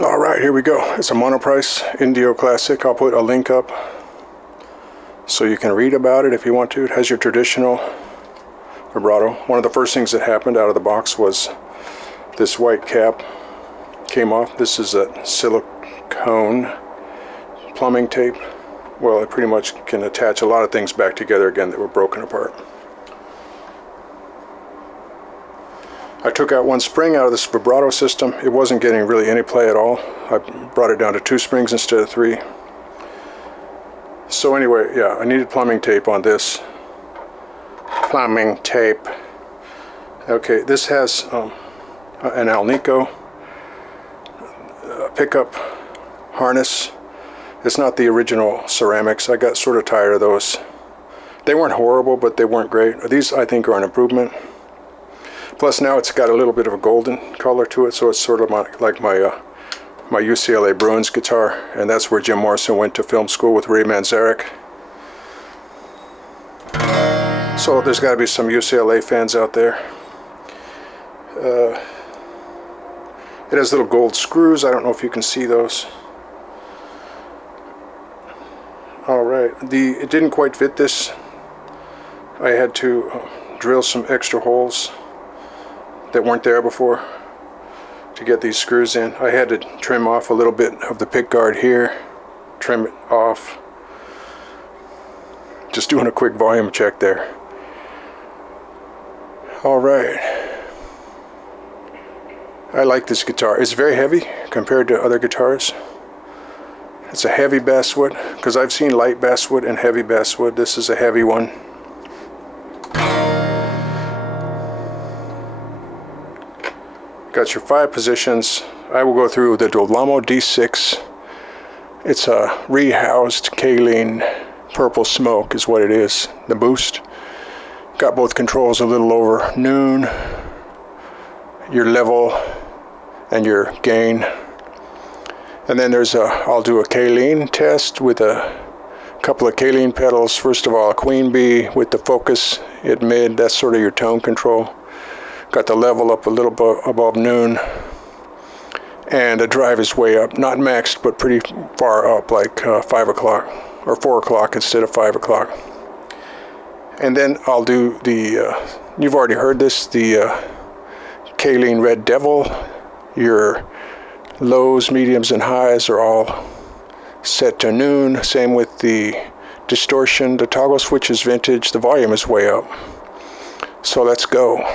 Alright, here we go. It's a Monoprice Indio Classic. I'll put a link up so you can read about it if you want to. It has your traditional vibrato. One of the first things that happened out of the box was this white cap came off. This is a silicone plumbing tape. Well, it pretty much can attach a lot of things back together again that were broken apart. I took out one spring out of this vibrato system. It wasn't getting really any play at all. I brought it down to 2 springs instead of 3. So anyway, yeah, I needed plumbing tape on this. Plumbing tape. Okay, this has an Alnico pickup harness. It's not the original ceramics. I got sort of tired of those. They weren't horrible, but they weren't great. These, I think, are an improvement. Plus now it's got a little bit of a golden color to it, so it's sort of like my UCLA Bruins guitar, and that's where Jim Morrison went to film school with Ray Manzarek. So there's got to be some UCLA fans out there. It has little gold screws. I don't know if you can see those. Alright, it didn't quite fit this. I had to drill some extra holes that weren't there before to get these screws in. I had to trim off a little bit of the pick guard here, trim it off. Just doing a quick volume check there. Alright. I like this guitar. It's very heavy compared to other guitars. It's a heavy basswood, because I've seen light basswood and heavy basswood. This is a heavy one. Got your 5 positions. I will go through the Dolamo D-6. It's a rehoused Caline purple smoke is what it is, the boost. Got both controls a little over noon, your level and your gain. And then I'll do a Caline test with a couple of Caline pedals. First of all, a queen bee with the focus at mid, that's sort of your tone control. Got the level up a little above noon, and the drive is way up, not maxed, but pretty far up, like 5 o'clock or 4 o'clock instead of 5 o'clock. And then I'll do the, you've already heard this, the Caline Red Devil. Your lows, mediums, and highs are all set to noon. Same with the distortion. The toggle switch is vintage. The volume is way up. So let's go.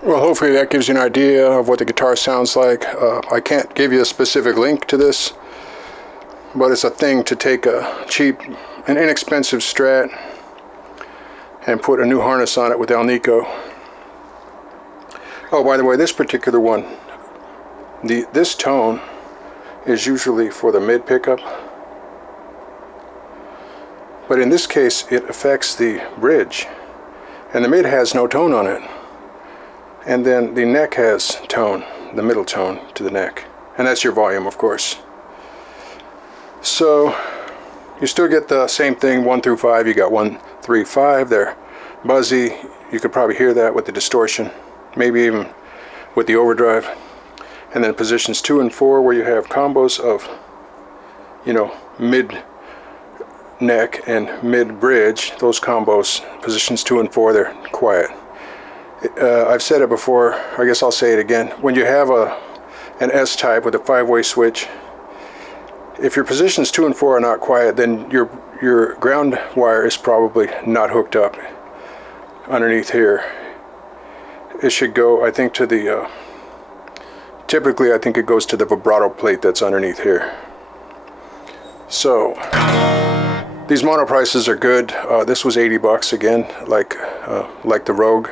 Well, hopefully that gives you an idea of what the guitar sounds like. I can't give you a specific link to this, but it's a thing to take a cheap and inexpensive Strat and put a new harness on it with Alnico. Oh, by the way, this particular one, this tone is usually for the mid pickup, but in this case it affects the bridge, and the mid has no tone on it. And then the neck has tone, the middle tone to the neck. And that's your volume, of course. So you still get the same thing, 1 through 5. You got 1, 3, 5. They're buzzy. You could probably hear that with the distortion, maybe even with the overdrive. And then positions 2 and 4, where you have combos of, you know, mid neck and mid bridge. Those combos, positions 2 and 4, they're quiet. I've said it before, I guess I'll say it again. When you have an S-type with a 5-way switch, if your positions 2 and 4 are not quiet, then your ground wire is probably not hooked up underneath here. It should go, I think, to the, typically I think it goes to the vibrato plate that's underneath here. So, these Monoprices are good. This was 80 bucks again, like the Rogue.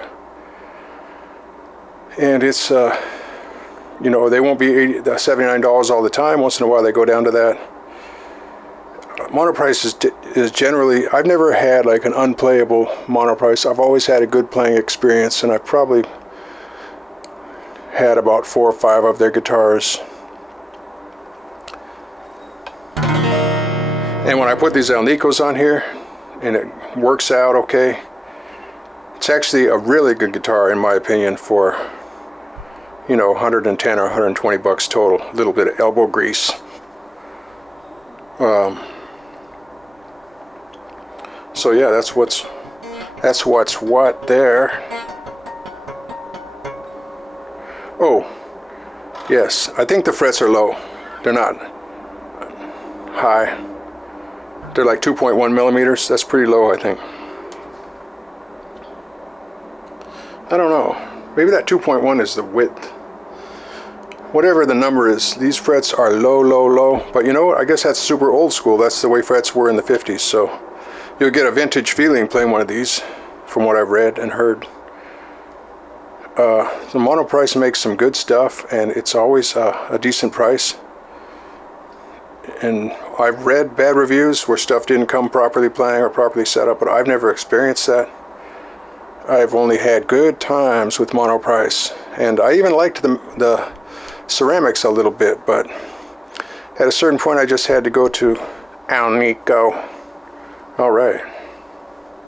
And it's, you know, they won't be $79 all the time. Once in a while they go down to that. Monoprice is generally, I've never had like an unplayable Monoprice. I've always had a good playing experience, and I've probably had about 4 or 5 of their guitars. And when I put these Alnicos on here, and it works out okay, it's actually a really good guitar in my opinion for, you know, 110 or 120 bucks total. A little bit of elbow grease. So yeah, that's what's what there. Oh, yes, I think the frets are low. They're not high. They're like 2.1 millimeters. That's pretty low, I think. I don't know. Maybe that 2.1 is the width. Whatever the number is, these frets are low, low, low. But you know what? I guess that's super old school. That's the way frets were in the 50s. So you'll get a vintage feeling playing one of these, from what I've read and heard. The Monoprice makes some good stuff, and it's always a decent price. And I've read bad reviews where stuff didn't come properly playing or properly set up, but I've never experienced that. I've only had good times with Monoprice, and I even liked the ceramics a little bit, but at a certain point I just had to go to Alnico. All right.